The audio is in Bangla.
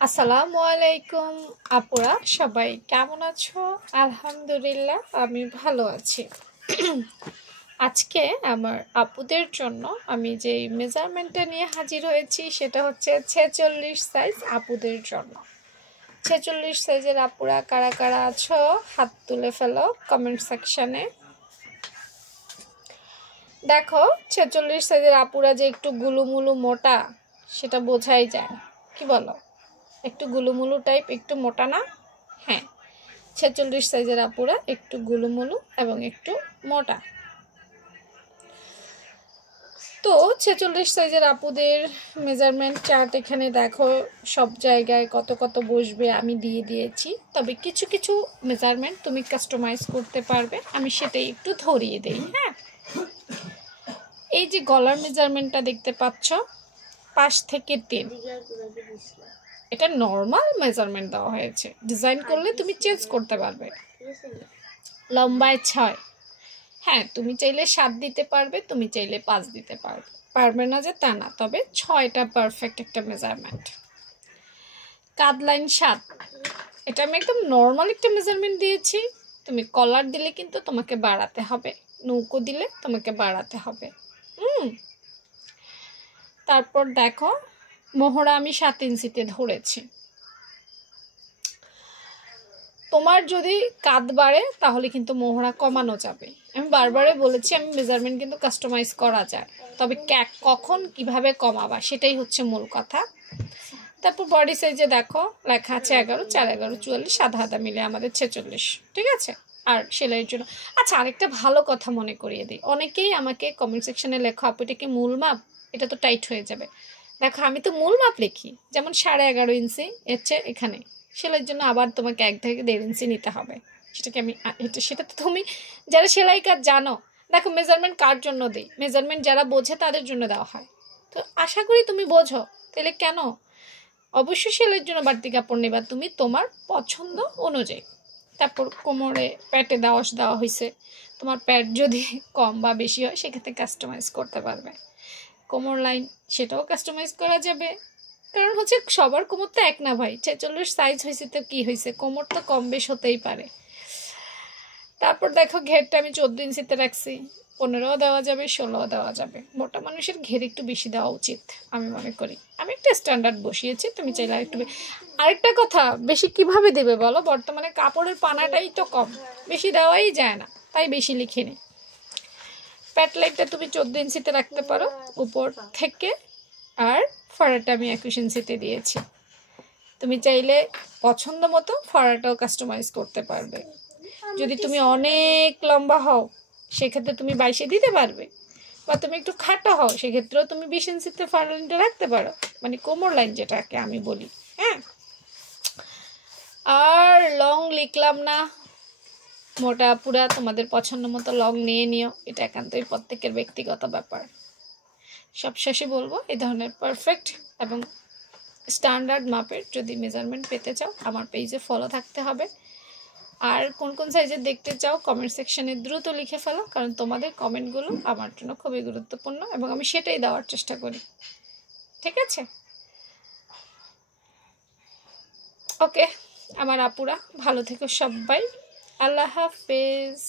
আসসালামু আলাইকুম আপুরা, সবাই কেমন আছো? আলহামদুলিল্লাহ আমি ভালো আছি। আজকে আমার আপুদের জন্য আমি যে মেজারমেন্টটা নিয়ে হাজির হয়েছি সেটা হচ্ছে 46 সাইজ আপুদের জন্য। 46 সাইজের আপুরা কারা কারা আছো হাত তুলে ফেলো কমেন্ট সেকশনে। দেখো 46 সাইজের আপুরা যে একটু গুলুমুলু মোটা সেটা বোঝাই যায়, কি বলো? একটু গুলুমুলু টাইপ, একটু মোটা না? হ্যাঁ, 46 সাইজের আপুরা একটু গুলুমুলু এবং একটু মোটা। তো 46 সাইজের আপুদের মেজারমেন্ট চার্ট এখানে দেখো, সব জায়গায় কত কত বসবে আমি দিয়ে দিয়েছি, তবে কিছু কিছু মেজারমেন্ট তুমি কাস্টমাইজ করতে পারবে, আমি সেটাই একটু ধরিয়ে দেই। হ্যাঁ, এই যে গলার মেজারমেন্টটা দেখতে পাচ্ছ 5 থেকে 3, এটা নর্মাল মেজারমেন্ট দেওয়া হয়েছে, ডিজাইন করলে তুমি চেঞ্জ করতে পারবে। লম্বায় 6, হ্যাঁ তুমি চাইলে 7 দিতে পারবে, তুমি চাইলে 5 দিতে পারবে, পারবে না যে তা না, তবে 6টা পারফেক্ট একটা মেজারমেন্ট। কাঁধ লাইন 7, এটা আমি একদম নর্মাল একটা মেজারমেন্ট দিয়েছি, তুমি কলার দিলে কিন্তু তোমাকে বাড়াতে হবে, নৌকো দিলে তোমাকে বাড়াতে হবে। তারপর দেখো মোহরা আমি 7 ইঞ্চিতে ধরেছি। তোমার যদি কাঁধ বাড়ে তাহলে কিন্তু মোহরা কমানো যাবে। আমি বারবারই বলেছি আমি মেজারমেন্ট কিন্তু কাস্টমাইজ করা যায়, তবে কখন কিভাবে কমাবা সেটাই হচ্ছে মূল কথা। তারপর বডি সাইজে দেখো লেখা আছে 11, 4, 11, 44, সাদা হাতা মিলে আমাদের 46, ঠিক আছে। আর সেলাইয়ের জন্য আচ্ছা আরেকটা ভালো কথা মনে করিয়ে দিই, অনেকেই আমাকে কমেন্ট সেকশনে লেখো আপু এটা কি মূল মাপ, এটা তো টাইট হয়ে যাবে। দেখো আমি তো মূল মাপ লিখি, যেমন 11.5 ইঞ্চি হচ্ছে এখানে, সেলাইয়ের জন্য আবার তোমাকে 1 থেকে 1.5 ইঞ্চি নিতে হবে। সেটাকে আমি সেটা তো তুমি যারা সেলাই কাজ জানো, দেখো মেজারমেন্ট কার জন্য দিই, মেজারমেন্ট যারা বোঝে তাদের জন্য দেওয়া হয়, তো আশা করি তুমি বোঝো। তাহলে কেন অবশ্যই সেলাইয়ের জন্য বাড়তি কাপড় নেবা তুমি তোমার পছন্দ অনুযায়ী। তারপর কোমরে প্যাটে দেওয়া হয়েছে, তোমার প্যাট যদি কম বা বেশি হয় সেক্ষেত্রে কাস্টমাইজ করতে পারবে। কোমর লাইন সেটাও কাস্টমাইজ করা যাবে, কারণ হচ্ছে সবার কোমর তো এক না ভাই, 46 সাইজ হয়েছে তো কি হয়েছে, কোমর তো কম বেশ হতেই পারে। তারপর দেখো ঘেরটা আমি 14 ইঞ্চিতে রাখছি, 15ও দেওয়া যাবে, 16ও দেওয়া যাবে। মোটা মানুষের ঘের একটু বেশি দেওয়া উচিত আমি মনে করি, আমি একটা স্ট্যান্ডার্ড বসিয়েছি, তুমি চাইলে আরেকটু আরেকটা কথা, বেশি কিভাবে দেবে বলো, বর্তমানে কাপড়ের পানাটাই তো কম, বেশি দেওয়াই যায় না, তাই বেশি লিখে নি। প্যাট লাইটটা তুমি 14 ইঞ্চিতে রাখতে পারো উপর থেকে, আর ফড়াটা আমি 21 ইঞ্চিতে দিয়েছি, তুমি চাইলে পছন্দ মতো ফড়াটাও কাস্টমাইজ করতে পারবে। যদি তুমি অনেক লম্বা হও সেক্ষেত্রে তুমি 22 দিতে পারবে, বা তুমি একটু খাটো হও সেক্ষেত্রেও তুমি 20 ইঞ্চিতে ফড়া লাইনটা রাখতে পারো, মানে কোমর লাইন যেটাকে আমি বলি। হ্যাঁ, আর লং লিখলাম না, মোটা পুরা তোমাদের পছন্দ মতো লং নিয়ে নিও, এটা একান্তই প্রত্যেকের ব্যক্তিগত ব্যাপার। সবশেষে বলবো এই ধরনের পারফেক্ট এবং স্ট্যান্ডার্ড মাপের যদি মেজারমেন্ট পেতে চাও আমার পেজে ফলো থাকতে হবে। আর কোন কোন সাইজে দেখতে চাও কমেন্ট সেকশনে দ্রুত লিখে ফেলো, কারণ তোমাদের কমেন্টগুলো আমার জন্য খুবই গুরুত্বপূর্ণ এবং আমি সেটাই দেওয়ার চেষ্টা করি, ঠিক আছে? ওকে আমার আপুরা, ভালো থেকো সবাই, আল্লাহ হাফেজ।